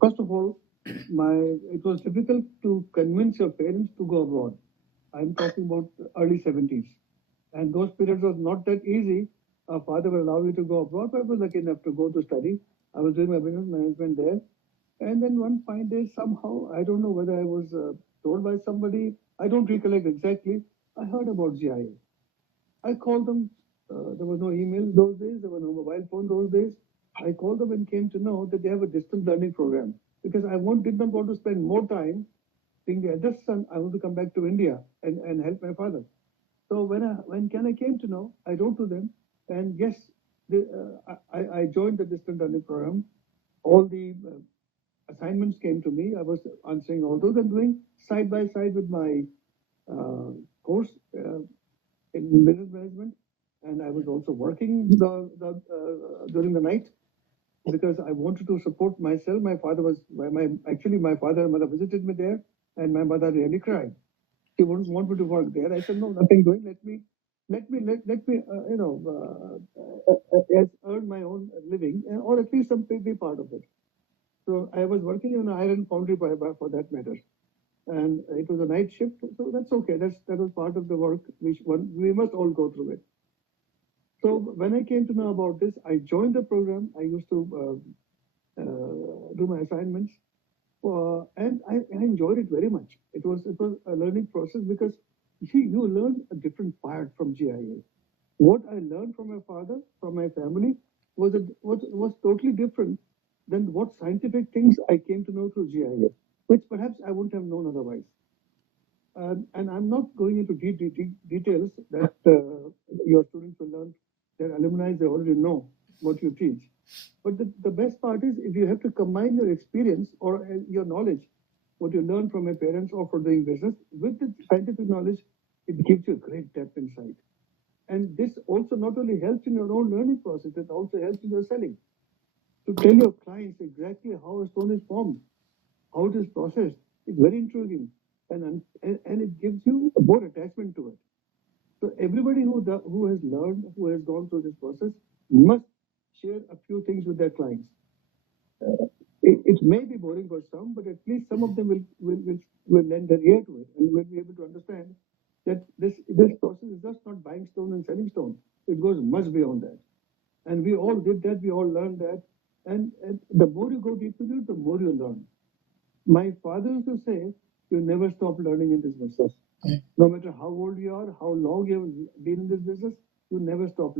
First of all, it was difficult to convince your parents to go abroad. I'm talking about early 70s. And those periods was not that easy. Our father will allow you to go abroad, but I was lucky enough to go to study. I was doing my business management there. And then one fine day, somehow, I don't know whether I was told by somebody, I don't recollect exactly, I heard about GIA. I called them. There was no email those days. There was no mobile phone those days. I called them and came to know that they have a distance learning program because did not want to spend more time being the eldest son. I want to come back to India and help my father. So when I came to know, I wrote to them, and yes, I joined the distance learning program. All the assignments came to me. I was answering all those and doing side by side with my uh, course. In business management, and I was also working during the night because I wanted to support myself. My father was actually my father and mother visited me there, and my mother really cried. She wouldn't want me to work there. I said, no, nothing doing. Let me earn my own living, or at least some be part of it. So I was working in an iron foundry for that matter, and it was a night shift. So that's okay. That was part of the work. We must all go through it. So when I came to know about this, I joined the program. I used to do my assignments, and I enjoyed it very much. It was a learning process because you learn a different part from GIA. What I learned from my father, from my family, was totally different than what scientific things I came to know through GIA, which perhaps I wouldn't have known otherwise. And I'm not going into details that your students will learn. Their alumni, they already know what you teach. But the best part is if you have to combine your experience or your knowledge, what you learn from your parents or for doing business, with the scientific knowledge, it gives you a great depth insight. And this also not only helps in your own learning process, it also helps in your selling. To tell your clients exactly how a stone is formed, how it is processed, it's very intriguing, and it gives you more attachment to it. So everybody who has learned, who has gone through this process, must share a few things with their clients. It may be boring for some, but at least some of them will lend their ear to it and will be able to understand that this process is just not buying stone and selling stone. It goes much beyond that. And we all did that. We all learned that. And the more you go deep into it, the more you learn. My father used to say, you never stop learning in this business. No matter how old you are, how long you have been in this business, you never stop